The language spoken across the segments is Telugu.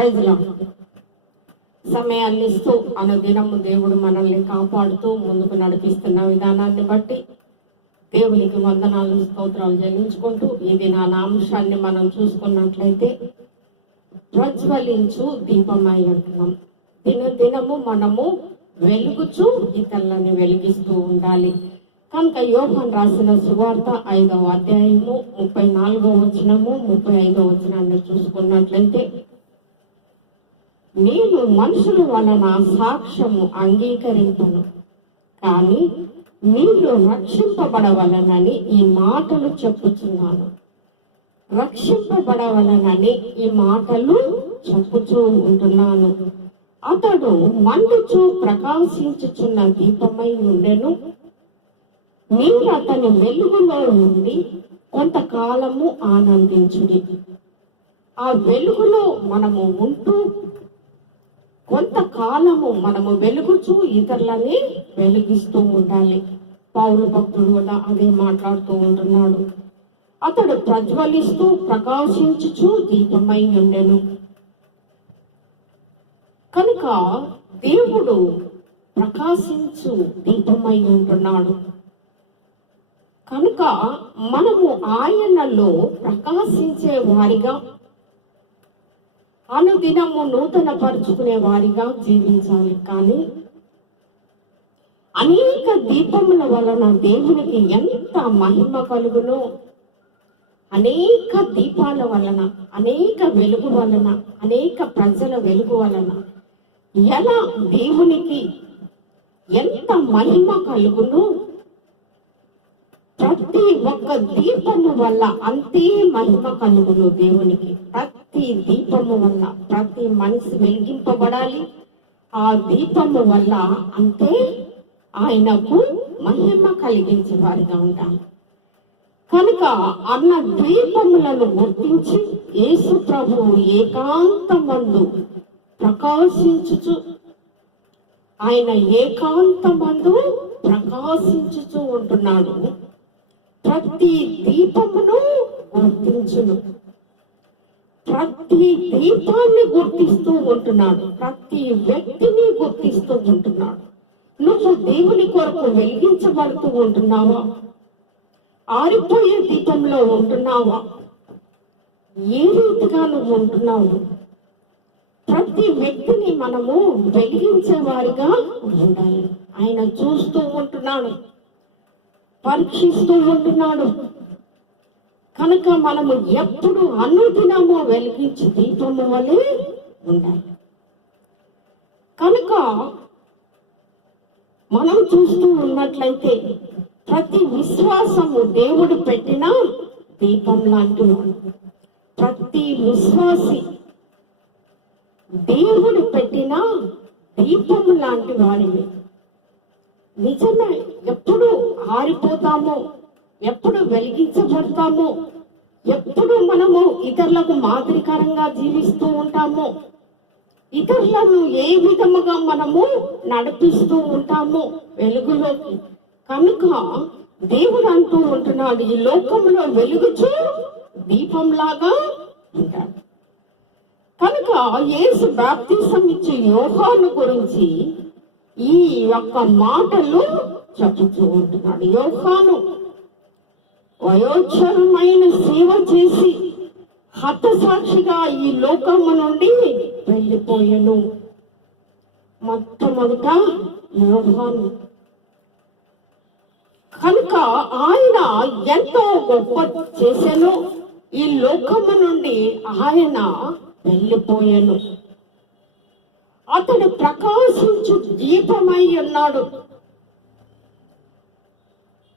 ప్రైజ్లో సమయాన్ని ఇస్తూ అనుదినము దేవుడు మనల్ని కాపాడుతూ ముందుకు నడిపిస్తున్న విధానాన్ని బట్టి దేవునికి వందనాలు స్తోత్రాలు చెల్లించుకుంటూ ఇది నా అంశాన్ని మనం చూసుకున్నట్లయితే ప్రజ్వలించు దీపమై ఉంటున్నాం. దిన దినము మనము వెలుగుచు ఇతరులని వెలిగిస్తూ ఉండాలి. కనుక యోహన్ రాసిన సువార్త ఐదవ అధ్యాయము ముప్పై నాలుగో వచనము ముప్పై ఐదో వచనాన్ని చూసుకున్నట్లయితే నేను మనుషుల వలన సాక్ష్యము అంగీకరింపను. కానీ మీరు రక్షింపబడవలనని ఈ మాటలు చెప్పుచున్నాను. రక్షింపబడవలనని ఈ మాటలు చెప్పుచూ ఉంటున్నాను. అతడు మండుచు ప్రకాశించుచున్న దీపమై ఉండెను. మీరు అతని వెలుగులో ఉండి కొంతకాలము ఆనందించుడి. ఆ వెలుగులో మనము ఉంటూ కొంతకాలము మనము వెలుగుచూ ఇతరులని వెలిగిస్తూ ఉండాలి. పౌరు భక్తుడు కూడా అదే మాట్లాడుతూ ఉంటున్నాడు. అతడు ప్రజ్వలిస్తూ ప్రకాశించుచు దీపమై ఉండెను. కనుక దేవుడు ప్రకాశించు దీపమై ఉంటున్నాడు. కనుక మనము ఆయనలో ప్రకాశించే వారిగా అనుదినము నూతన పరుచుకునే వారిగా జీవించాలి. కానీ అనేక దీపముల వలన దేవునికి ఎంత మహిమ కలుగునో అనేక దీపాల వలన అనేక వెలుగు వలన అనేక ప్రజల వెలుగు వలన ఎలా దేవునికి ఎంత మహిమ కలుగునో ప్రతి ఒక్క దీపము వల్ల అంతే మహిమ కలుగును దేవునికి. ప్రతి దీపము వల్ల ప్రతి మనసు వెలిగింపబడాలి. ఆ దీపము వల్ల అంతే ఆయనకు మహిమ కలిగించే వారిగా ఉండాలి. కనుక అన్న ద్వీపములను గుర్తించి యేసు ప్రభువు ఏకాంతమందు ప్రకాశించుచు ఆయన ఏకాంతమందు ప్రకాశించుచు ఉంటున్నాడు. ప్రతి దీపమును గుర్తించును. ప్రతి దీపాన్ని గుర్తిస్తూ ఉంటున్నాడు. ప్రతి వ్యక్తిని గుర్తిస్తూ ఉంటున్నాడు. నువ్వు దేవుని కొరకు వెలిగించబడుతూ ఉంటున్నావా? ఆరిపోయే దీపంలో ఉంటున్నావా? ఏ రీతిగా నువ్వు ఉంటున్నావు? ప్రతి వ్యక్తిని మనము వెలిగించే వారిగా ఉండాలి. ఆయన చూస్తూ ఉంటున్నాడు. పరీక్షిస్తూ ఉంటున్నాడు. కనుక మనము ఎప్పుడు అనుదినము వెలిగించి దీపము వలె ఉండాలి. కనుక మనం చూస్తూ ఉన్నట్లయితే ప్రతి విశ్వాసము దేవుడు పెట్టిన దీపం లాంటివాడు ప్రతి విశ్వాసి దేవుడు పెట్టిన దీపం లాంటి వాడిని. నిజమే ఎప్పుడు ఆరిపోతామో ఎప్పుడు వెలిగించబడతామో ఎప్పుడు మనము ఇతరులకు మాదిరికరంగా జీవిస్తూ ఉంటామో ఇతరులను ఏ విధముగా మనము నడిపిస్తూ ఉంటామో వెలుగులోకి. కనుక దేవుడు అంటూ ఉంటున్నాడు ఈ లోకంలో వెలుగుచూ దీపంలాగా ఉంటాడు. కనుక యేసు బాప్తిసం ఇచ్చే యోహాను గురించి ఈ యొక్క మాటలు చెబుతూ ఉంటున్నాడు యోహాను. వయోచరమైన సేవ చేసి హతసాక్షిగా ఈ లోకము నుండి వెళ్ళిపోయాను. మొట్టమొదట యోహాను. కనుక ఆయన ఎంతో గొప్ప చేశాను. ఈ లోకము నుండి ఆయన వెళ్ళిపోయాను. అతడు ప్రకాశించు దీపమై ఉన్నాడు.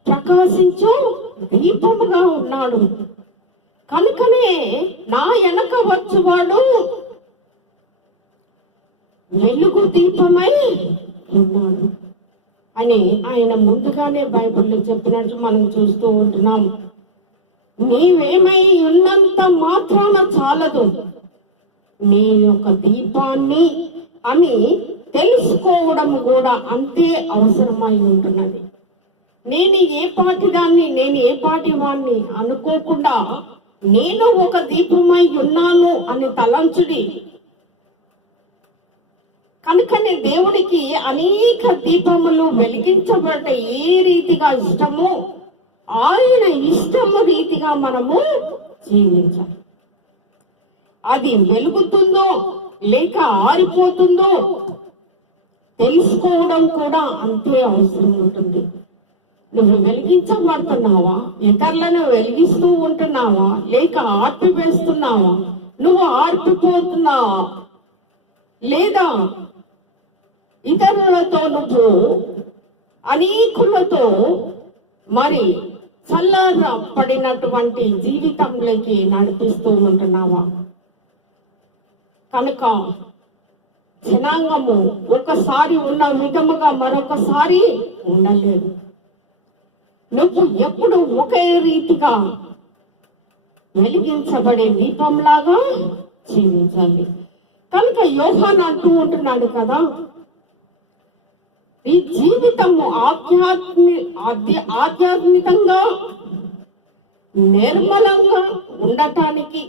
ప్రకాశించు దీపముగా ఉన్నాడు. కనుకనే నా వెనక వచ్చువాడు వెలుగు దీపమై ఉన్నాడు అని ఆయన ముందుగానే బైబిల్లో చెప్పినట్లు మనం చూస్తూ ఉంటున్నాం. నీవేమై ఉన్నంత మాత్రాన చాలదు. నీ యొక్క దీపాన్ని అని తెలుసుకోవడం కూడా అంతే అవసరమై ఉంటున్నది. నేను ఏ పాటి దాన్ని నేను ఏ పాటి వాణ్ణి అనుకోకుండా నేను ఒక దీపమై ఉన్నాను అని తలంచుడి. కనుకనే దేవునికి అనేక దీపములు వెలిగించబడ్డ ఏ రీతిగా ఇష్టమో ఆయన ఇష్టము రీతిగా మనము జీవించాలి. అది వెలుగుతుందో లేక ఆరిపోతుందో తెలుసుకోవడం కూడా అంతే అవసరం ఉంటుంది. నువ్వు వెలిగించబడుతున్నావా? ఇతరులను వెలిగిస్తూ ఉంటున్నావా? లేక ఆర్పివేస్తున్నావా? నువ్వు ఆర్పిపోతున్నావా? లేదా ఇతరులతో నువ్వు అనేకులతో మరి చల్లార పడినటువంటి జీవితంలోకి నడిపిస్తూ ఉంటున్నావా? కనుక జనాంగము ఒకసారి ఉన్న విధముగా మరొకసారి ఉండలేదు. నువ్వు ఎప్పుడు ఒకే రీతిగా వెలిగించబడే దీపంలాగా జీవించాలి. కనుక యోహాన్ అంటూ ఉంటున్నాడు కదా ఈ జీవితము ఆధ్యాత్మి ఆధ్యాత్మికంగా నిర్మలంగా ఉండటానికి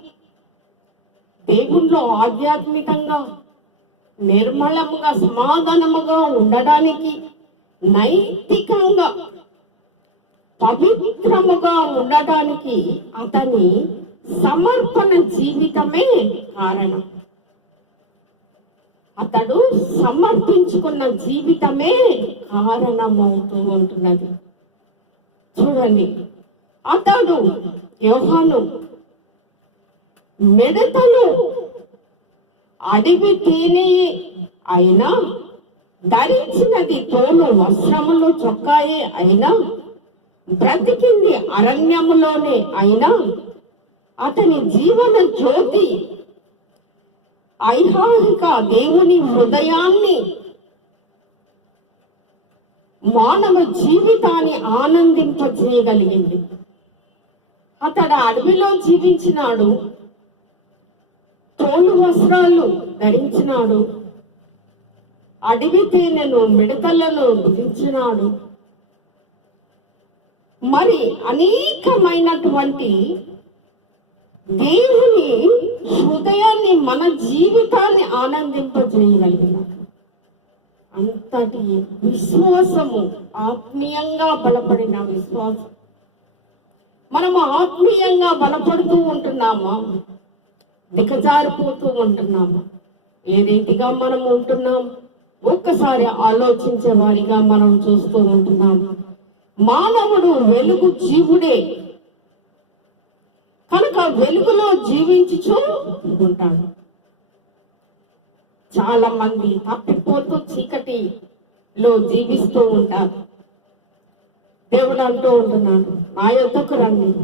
దేవుణ్ణిలో ఆధ్యాత్మికంగా నిర్మలముగా సమాధానముగా ఉండడానికి నైతికంగా పవిత్రముగా ఉండడానికి అతని సమర్పణ జీవితమే కారణం. అతడు సమర్పించుకున్న జీవితమే కారణమవుతూ ఉంటున్నది. చూడండి అతడు యోహాను మిడతలు. అడవి తేనే అయినా ధరించినది తోలు వస్త్రములు చొక్కాయే అయినా బ్రతికింది అరణ్యములోనే అయినా అతని జీవన జ్యోతి ఐహాహిక దేవుని హృదయాన్ని మానవ జీవితాన్ని ఆనందింపజేయగలిగింది అతడు అడవిలో జీవించినాడు. తోలు వస్త్రాలు ధరించినాడు. అడవి తేనెను మిడతలను భుజించినాడు మరి అనేకమైనటువంటి దేవుని హృదయాన్ని మన జీవితాన్ని ఆనందింపజేయగలిగినాడు అంతటి విశ్వాసము ఆత్మీయంగా బలపడిన విశ్వాసం. మనము ఆత్మీయంగా బలపడుతూ ఉంటున్నామా? దిగజారిపోతూ ఉంటున్నాము. ఏ రీతిగా మనం ఉంటున్నాం? ఒక్కసారి ఆలోచించే వారిగా మనం చూస్తూ ఉంటున్నాం. మానవుడు వెలుగు జీవుడే. కనుక వెలుగులో జీవించుచూ ఉంటాడు. చాలా మంది తప్పిపోతూ చీకటిలో జీవిస్తూ ఉంటారు. దేవుడు అంటూ ఉంటున్నాడు నా యొక్కకు రండి.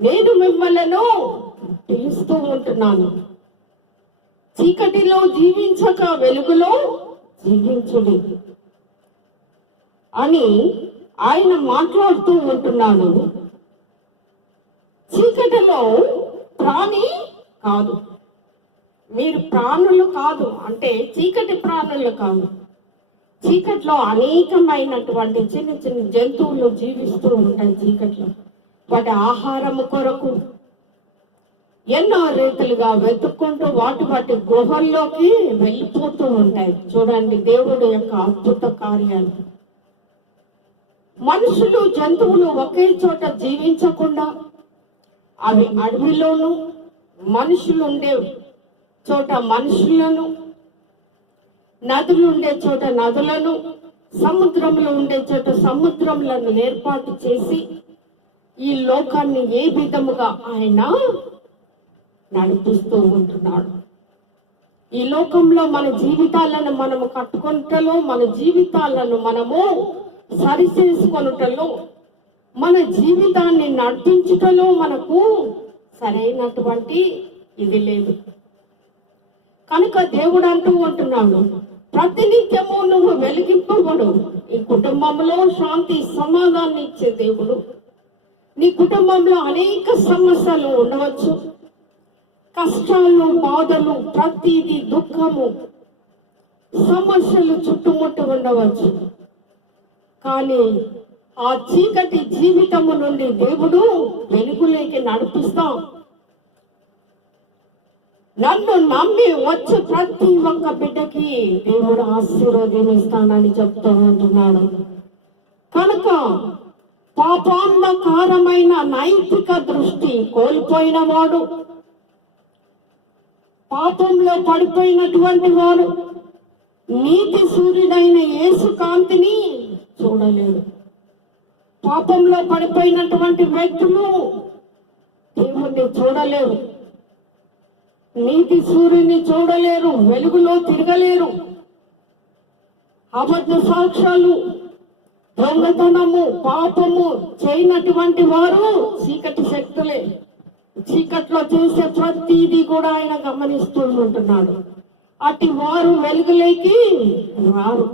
నేను మిమ్మల్ని పిలుస్తూ ఉంటున్నాను. చీకటిలో జీవించక వెలుగులో జీవించుడి అని ఆయన మాట్లాడుతూ ఉంటున్నాను. చీకటిలో ప్రాణి కాదు. మీరు ప్రాణులు కాదు అంటే చీకటి ప్రాణులు కాదు. చీకట్లో అనేకమైనటువంటి చిన్న చిన్న జంతువులు జీవిస్తూ ఉంటాయి చీకట్లో. వాటి ఆహారము కొరకు ఎన్నో రీతులుగా వెతుక్కుంటూ వాటి వాటి గుహల్లోకి వెళ్ళిపోతూ ఉంటాయి. చూడండి దేవుడు యొక్క అద్భుత కార్యాలు. మనుషులు జంతువులు ఒకే చోట జీవించకుండా అవి అడవిలోను మనుషులు ఉండే చోట మనుషులను నదులు ఉండే చోట నదులను సముద్రంలో ఉండే చోట సముద్రములను ఏర్పాటు చేసి ఈ లోకాన్ని ఏ విధముగా ఆయన నడిపిస్తూ ఉంటున్నాడు. ఈ లోకంలో మన జీవితాలను మనము కట్టుకుంటలో మన జీవితాలను మనము సరి చేసుకొనుటలో మన జీవితాన్ని నడిపించుటలో మనకు సరైనటువంటి ఇది లేదు. కనుక దేవుడు అంటూ ఉంటున్నాడు ప్రతినిత్యము నువ్వు వెలిగింపబడు ఈ కుటుంబంలో శాంతి సమాధానం ఇచ్చే దేవుడు. నీ కుటుంబంలో అనేక సమస్యలు ఉండవచ్చు. కష్టాలు బాధలు ప్రతిదీ దుఃఖము సమస్యలు చుట్టుముట్టు ఉండవచ్చు కానీ ఆ చీకటి జీవితము నుండి దేవుడు వెలుగులోకి నడిపిస్తాం. నన్ను నమ్మి వచ్చి ప్రతి ఒక్క బిడ్డకి దేవుడు ఆశీర్వదిస్తానని చెప్తూ ఉంటున్నాడు. కనుక పాపాంధకారమైన నైతిక దృష్టి కోల్పోయిన వాడు పాపంలో పడిపోయినటువంటి వారు నీతి సూర్యుడైన యేసు కాంతిని చూడలేరు పాపంలో పడిపోయినటువంటి వ్యక్తులు దేవుణ్ణి చూడలేరు. నీతి సూర్యుని చూడలేరు వెలుగులో తిరగలేరు. అబద్ధ సాక్ష్యాలు దొంగతనము పాపము చేయనటువంటి వారు చీకటి శక్తులే. చీకట్లో చేసే ప్రతిదీ కూడా ఆయన గమనిస్తూ ఉంటున్నాడు. అటు వారు వెలుగులేకి రారు.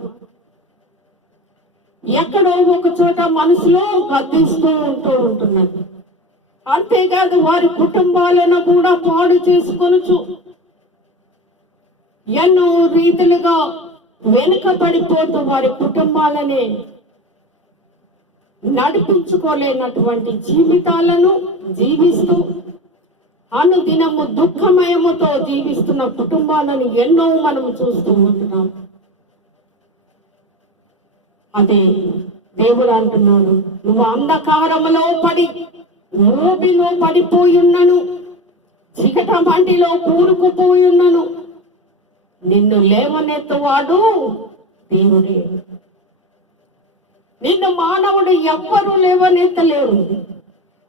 ఎక్కడో ఒక చోట మనసులో గద్దిస్తూ ఉంటూ ఉంటున్నది అంతేకాదు వారి కుటుంబాలను కూడా పాడు చేసుకొనచ్చు ఎన్నో రీతిలుగా వెనుకబడిపోతూ వారి కుటుంబాలనే నడిపించుకోలేనటువంటి జీవితాలను జీవిస్తూ అనుదినము దుఃఖమయముతో జీవిస్తున్న కుటుంబాలను ఎన్నో మనం చూస్తూ ఉంటున్నాం. అదే దేవుడు అంటున్నాడు నువ్వు అంధకారములో పడి ఊబిలో పడిపోయున్నను చికట మంటిలో కూరుకుపోయిన్నను నిన్ను లేవనెత్తువాడు దేవుడే. నిన్ను మానవుడు ఎవ్వరూ లేవనెత్తలేరు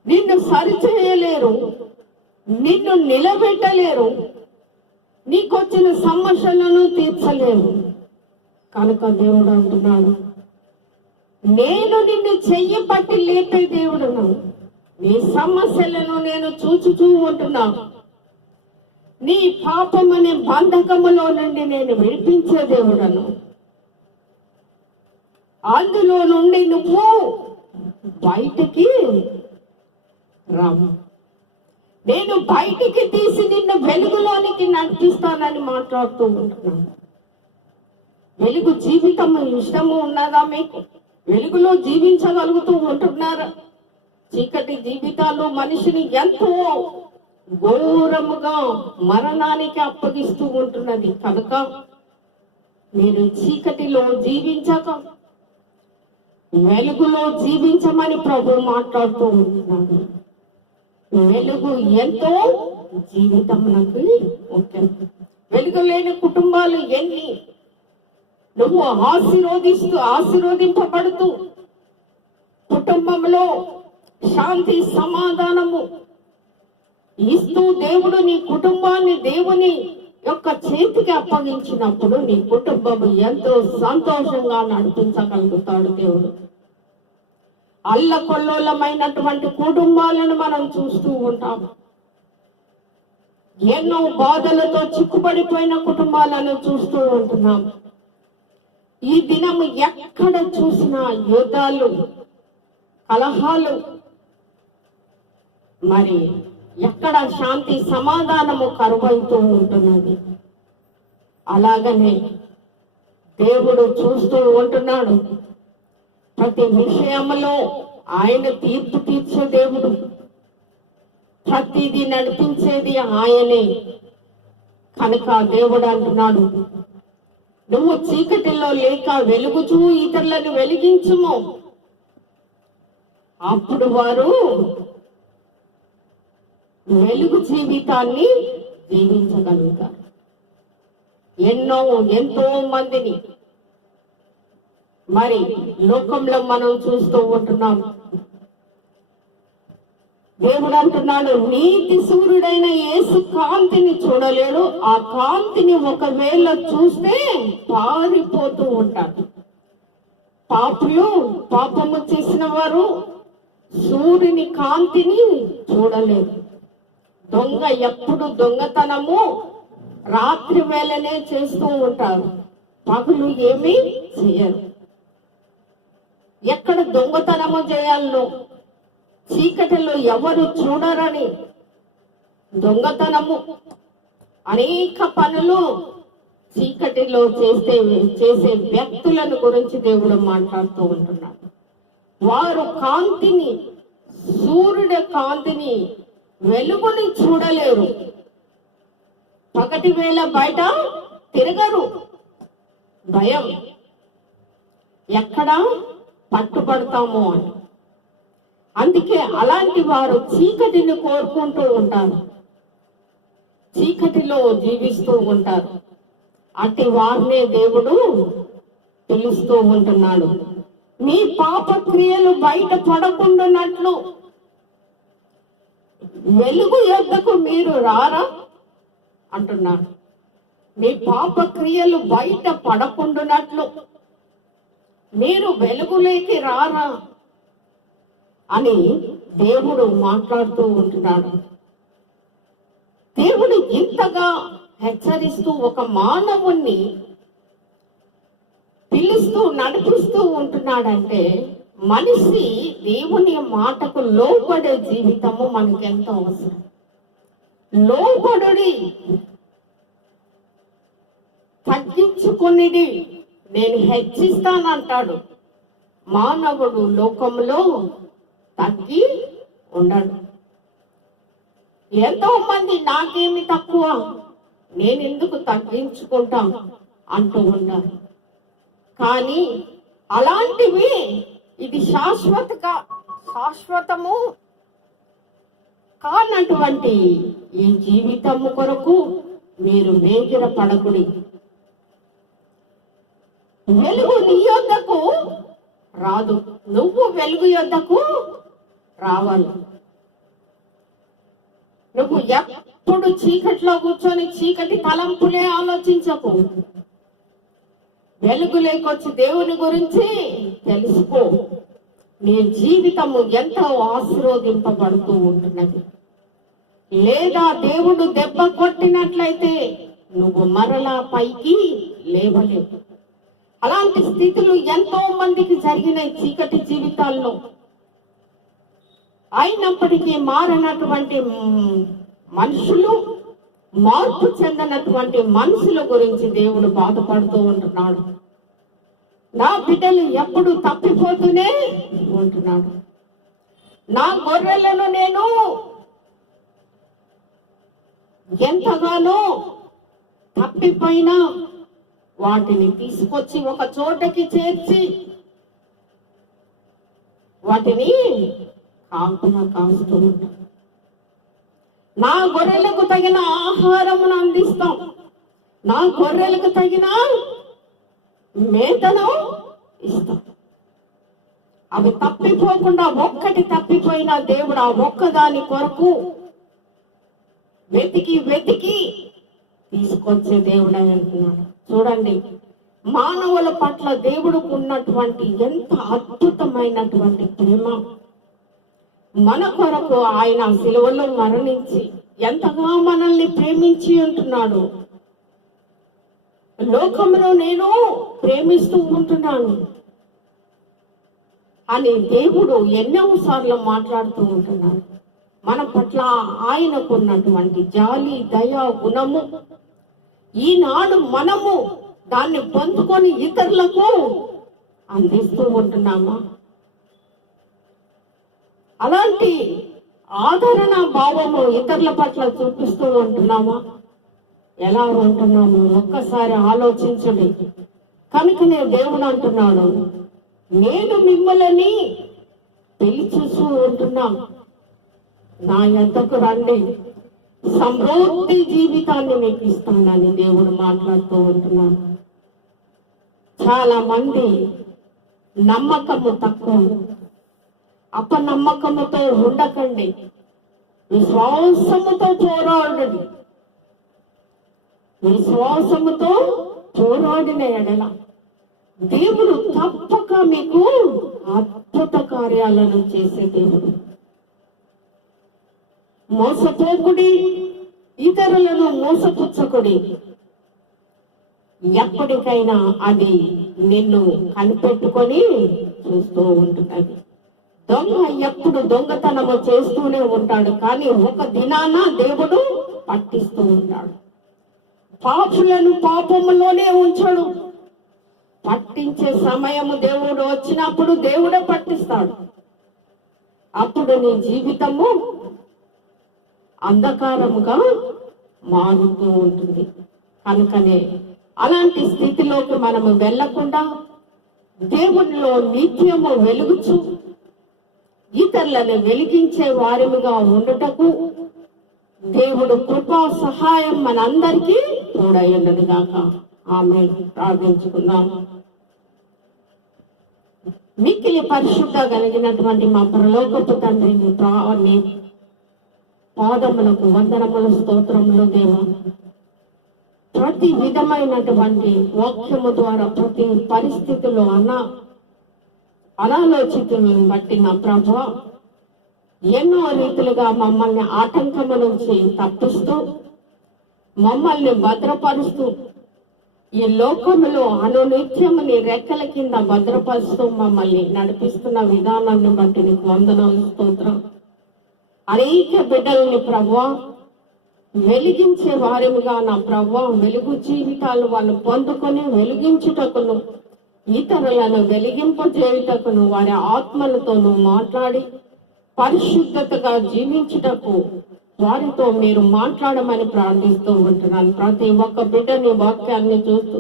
నిన్ను సరిచేయలేరు నిన్ను నిలబెట్టలేరు. నీకొచ్చిన సమస్యలను తీర్చలేరు. కనుక దేవుడు అంటున్నాడు నేను నిన్ను చెయ్యి పట్టి లేపే దేవుడును నీ సమస్యలను నేను చూచుచూ ఉంటున్నా. నీ పాపం అనే బంధకములో నుండి నేను విడిపించే దేవుడను అందులో నుండి నువ్వు బయటికి రాము నేను బయటికి తీసి నిన్ను వెలుగులోనికి నడిపిస్తానని మాట్లాడుతూ ఉంటున్నాను. వెలుగు జీవితం ఇష్టము ఉన్నదా మీకు? వెలుగులో జీవించగలుగుతూ ఉంటున్నారా? చీకటి జీవితాలు మనిషిని ఎంతో ఘోరముగా మరణానికి అప్పగిస్తూ ఉంటున్నది కనుక మీరు చీకటిలో జీవించక వెలుగులో జీవించమని ప్రభు మాట్లాడుతూ ఉంటున్నాడు వెలుగు ఎంతో జీవితమునకు ముఖ్యం వెలుగు లేని కుటుంబాలు ఎన్ని? నువ్వు ఆశీర్వదిస్తూ ఆశీర్వదింపబడుతూ కుటుంబంలో శాంతి సమాధానము ఇస్తూ దేవుడు నీ కుటుంబాన్ని దేవుని యొక్క చేతికి అప్పగించినప్పుడు నీ కుటుంబం ఎంతో సంతోషంగా నడిపించగలుగుతాడు దేవుడు. అల్లకొల్లోలమైనటువంటి కుటుంబాలను మనం చూస్తూ ఉంటాం. ఎన్నో బాధలతో చిక్కుపడిపోయిన కుటుంబాలను చూస్తూ ఉంటున్నాం. ఈ దినం ఎక్కడ చూసినా యుద్ధాలు కలహాలు మరి ఎక్కడ శాంతి సమాధానము కరువైతూ ఉంటున్నది. అలాగనే దేవుడు చూస్తూ ఉంటున్నాడు. ప్రతి విషయంలో ఆయన తీర్పు తీర్చే దేవుడు. ప్రతిదీ నడిపించేది ఆయనే. కనుక దేవుడు అంటున్నాడు నువ్వు చీకటిలో లేక వెలుగుచూ ఇతరులను వెలిగించుము. అప్పుడు వారు వెలుగు జీవితాన్ని జీవించగలుగుతారు. ఎన్నో ఎంతో మందిని మరి లోకంలో మనం చూస్తూ ఉంటున్నాం. దేవుడు అంటున్నాడు నీతి సూర్యుడైన యేసు కాంతిని చూడలేడు. ఆ కాంతిని ఒకవేళ చూస్తే పారిపోతూ ఉంటాడు. పాపులు పాపము చేసిన వారు సూర్యుని కాంతిని చూడలేదు దొంగ ఎప్పుడు దొంగతనము రాత్రి వేళనే చేస్తూ ఉంటారు. పగులు ఏమీ చేయరు. ఎక్కడ దొంగతనము చేయాలో చీకటిలో ఎవరు చూడరని? దొంగతనము. అనేక పనులు చీకటిలో చేసే చేసే వ్యక్తులను గురించి దేవుడు మాట్లాడుతూ ఉంటున్నాడు. వారు కాంతిని సూర్యుడి కాంతిని వెలుగుని చూడలేరు. పగటి వేళ బయట తిరగరు. భయం. ఎక్కడ పట్టుబడతాము అని. అందుకే అలాంటి వారు చీకటిని కోరుకుంటూ ఉంటారు. చీకటిలో జీవిస్తూ ఉంటారు. అట్టి వారినే దేవుడు పిలుస్తూ ఉంటున్నాడు. మీ పాపక్రియలు బయట పడకుండానట్లు వెలుగు యొద్దకు మీరు రారా? అంటున్నాడు. మీ పాపక్రియలు బయట పడకుండానట్లు మీరు వెలుగులోకి రారా అని దేవుడు మాట్లాడుతూ ఉంటున్నాడు. దేవుడు ఇంతగా హెచ్చరిస్తూ ఒక మానవుణ్ణి పిలుస్తూ నడిపిస్తూ ఉంటున్నాడంటే మనిషి దేవుని మాటకు లోబడే జీవితము మనకెంతో అవసరం. లోబడుడి తగ్గించుకునిడి నేను హెచ్చిస్తానంటాడు. మానవుడు లోకంలో తగ్గి ఉండడు. ఎంతో మంది నాకేమి తక్కువ నేను ఎందుకు తగ్గించుకుంటాం అంటూ ఉన్నారు. కానీ అలాంటివి ఇది శాశ్వతగా శాశ్వతము కానటువంటి ఈ జీవితము కొరకు మీరు వేగిర పడకుడి వెలుగు నీ యొద్దకు రాదు. నువ్వు వెలుగు యొద్దకు రావాలి. నువ్వు ఎప్పుడు చీకట్లో కూర్చొని చీకటి తలంపులే ఆలోచించకు. వెలుగు లేకొచ్చి దేవుని గురించి తెలుసుకో. నీ జీవితము ఎంతో ఆశీర్వదింపబడుతూ ఉంటున్నది. లేదా దేవుడు దెబ్బ కొట్టినట్లయితే నువ్వు మరలా పైకి లేవలేవు. అలాంటి స్థితులు ఎంతో మందికి జరిగిన చీకటి జీవితాల్లో. అయినప్పటికీ మారినటువంటి మనుషులు మార్పు చెందినటువంటి మనుషుల గురించి దేవుడు బాధపడుతూ ఉంటున్నాడు. నా బిడ్డలు ఎప్పుడు తప్పిపోతూనే ఉంటున్నాడు. నా గొర్రెలను నేను ఎంతగానో తప్పిపోయినా వాటిని తీసుకొచ్చి ఒక చోటకి చేర్చి వాటిని కాపున కాస్తూ ఉంటాం. నా గొర్రెలకు తగిన ఆహారమును అందిస్తాం. నా గొర్రెలకు తగిన మేతను ఇస్తాం. అవి తప్పిపోకుండా ఒక్కటి తప్పిపోయిన దేవుడు ఆ ఒక్కదాని కొరకు వెతికి వెతికి తీసుకొచ్చే దేవుడు అంటున్నాడు. చూడండి మానవుల పట్ల దేవుడికి ఉన్నటువంటి ఎంత అద్భుతమైనటువంటి ప్రేమ మన కొరకు ఆయన సిలువలో మరణించి ఎంతగా మనల్ని ప్రేమించి ఉంటున్నాడు లోకంలో నేను ప్రేమిస్తూ ఉంటున్నాను అని దేవుడు ఎన్నో సార్లు మాట్లాడుతూ ఉంటున్నాడు. మన పట్ల ఆయనకు ఉన్నటువంటి జాలి దయ గుణము ఈనాడు మనము దాన్ని పంచుకొని ఇతరులకు అందిస్తూ ఉంటున్నామా? అలాంటి ఆదరణ భావము ఇతరుల పట్ల చూపిస్తూ ఉంటున్నామా? ఎలా ఉంటున్నాము? ఒక్కసారి ఆలోచించండి. కనుక నేను దేవుడు అంటున్నాను నేను మిమ్మల్ని పిలిచిస్తూ ఉంటున్నా. నా ఎంతకు రండి. సమృద్ధి జీవితాన్ని మీకు ఇస్తానని దేవుడు మాట్లాడుతూ ఉంటున్నాడు చాలా మంది నమ్మకము తక్కువ. అపనమ్మకముతో ఉండకండి. విశ్వాసముతో పోరాడండి. విశ్వాసముతో పోరాడిన ఎడల దేవుడు తప్పక మీకు అద్భుత కార్యాలను చేసే దేవుడు. మోసపోకుడి ఇతరులను మోసపుచ్చకుడి. ఎప్పటికైనా అది నిన్ను కనిపెట్టుకొని చూస్తూ ఉంటుంది. దొంగ ఎప్పుడు దొంగతనము చేస్తూనే ఉంటాడు కానీ ఒక దినాన దేవుడు పట్టిస్తూ ఉంటాడు. పాపులను పాపములోనే ఉంచడు. పట్టించే సమయము దేవుడు వచ్చినప్పుడు దేవుడే పట్టిస్తాడు. అప్పుడు నీ జీవితము అంధకారముగా మారుతూ ఉంటుంది. కనుకనే అలాంటి స్థితిలోకి మనము వెళ్ళకుండా దేవునిలో నిత్యము వెలుగుచు ఇతరులను వెలిగించే వారిగా ఉండటకు దేవుడు కృపా సహాయం మనందరికీ తోడయ్యుండను గాక ఆమె ప్రార్థించుకున్నాం మిక్కిలి పరిశుద్ధ కలిగినటువంటి మా పరలోకపు తండ్రిని పాదములకు వందనముల స్తోత్రములు దేవ. ప్రతి విధమైనటువంటి వాక్యము ద్వారా ప్రతి పరిస్థితులు అన్న అనాలోచితులను బట్టి నా ప్రభ ఎన్నో రీతులుగా మమ్మల్ని ఆటంకము నుంచి తప్పిస్తూ మమ్మల్ని భద్రపరుస్తూ ఈ లోకములో అనునిత్యముని రెక్కల కింద భద్రపరుస్తూ మమ్మల్ని నడిపిస్తున్న విధానాన్ని బట్టి నీకు వందనాలు స్తోత్రం. అనేక బిడ్డల్ని ప్రభా వెలిగించే వారిగా నా ప్రభా వెలుగు జీవితాలు వాళ్ళు పొందుకొని వెలిగించుటకును ఇతరులను వెలిగింపజేయుటకును వారి ఆత్మలతోనూ మాట్లాడి పరిశుద్ధతగా జీవించుటకు వారితో మీరు మాట్లాడమని ప్రార్థిస్తూ ఉంటున్నాను. ప్రతి ఒక్క బిడ్డని వాక్యాన్ని చూస్తూ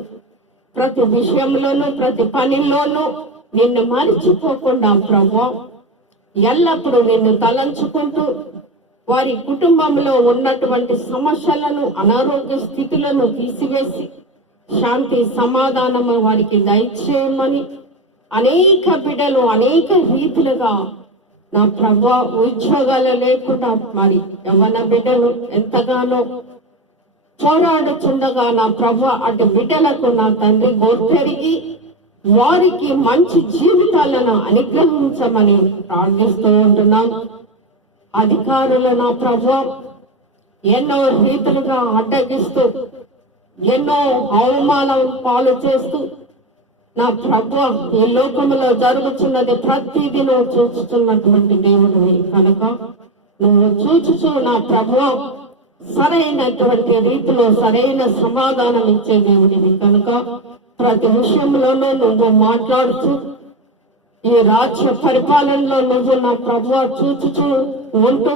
ప్రతి విషయంలోనూ ప్రతి పనిలోనూ నిన్ను మరిచిపోకుండా ప్రభావం ఎల్లప్పుడూ నిన్ను తలంచుకుంటూ వారి కుటుంబంలో ఉన్నటువంటి సమస్యలను అనారోగ్య స్థితులను తీసివేసి శాంతి సమాధానము వారికి దయచేయమని అనేక బిడ్డలు అనేక రీతులుగా నా ప్రభు ఉద్యోగాలు లేకుండా మరి యవన బిడ్డలు ఎంతగానో పోరాడుచుండగా నా ప్రభు అటు బిడ్డలకు నా తండ్రి గోర్పెరిగి వారికి మంచి జీవితాలను అనుగ్రహించమని ప్రార్థిస్తూ ఉంటున్నాం. అధికారుల నా ప్రభు ఎన్నో రీతులుగా అడ్డగిస్తూ ఎన్నో అవమానం పాలు చేస్తూ నా ప్రభు ఈ లోకంలో జరుగుతున్నది ప్రతిదీ నువ్వు చూస్తున్నటువంటి దేవుడివి కనుక. నువ్వు చూచుచు నా ప్రభు సరైనటువంటి రీతిలో సరైన సమాధానం ఇచ్చే దేవుడివి కనుక. ప్రతి విషయంలోనూ నువ్వు మాట్లాడుతూ ఈ రాజ్య పరిపాలనలో నువ్వు నా ప్రభు చూచుచూ ఉంటూ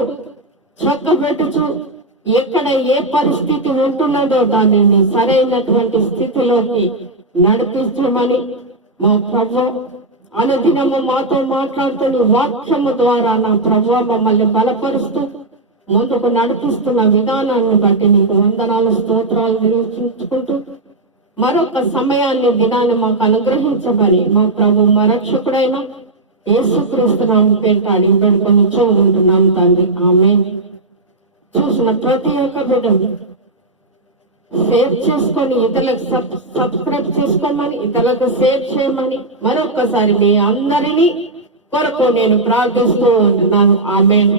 చక్కబెట్టుచు ఎక్కడ ఏ పరిస్థితి ఉంటున్నదో దానిని సరైనటువంటి స్థితిలోకి నడిపించమని మా ప్రభు అనుదినము మాతో మాట్లాడుతున్న వాక్యము ద్వారా నా ప్రభు మమ్మల్ని బలపరుస్తూ ముందుకు నడిపిస్తున్న విధానాన్ని బట్టి నీకు వందనాలు స్తోత్రాలు నిరీక్షించుకుంటూ మరొక సమయాన్ని దినాన్ని మాకు అనుగ్రహించమని మా ప్రభు మా రక్షకుడైన యేసుక్రీస్తు పేట అడిగి పెట్టుకొని చూడుకుంటున్నాం తండ్రి. ఆమె చూసిన ప్రతి ఒక్క బిడ్డను సేవ్ చేసుకొని ఇతరులకు సబ్ సబ్స్క్రైబ్ చేసుకోమని ఇతరులకు సేవ్ చేయమని మరొకసారి మీ అందరినీ కొరకు నేను ప్రార్థిస్తూ ఉంటున్నాను. ఆమెను.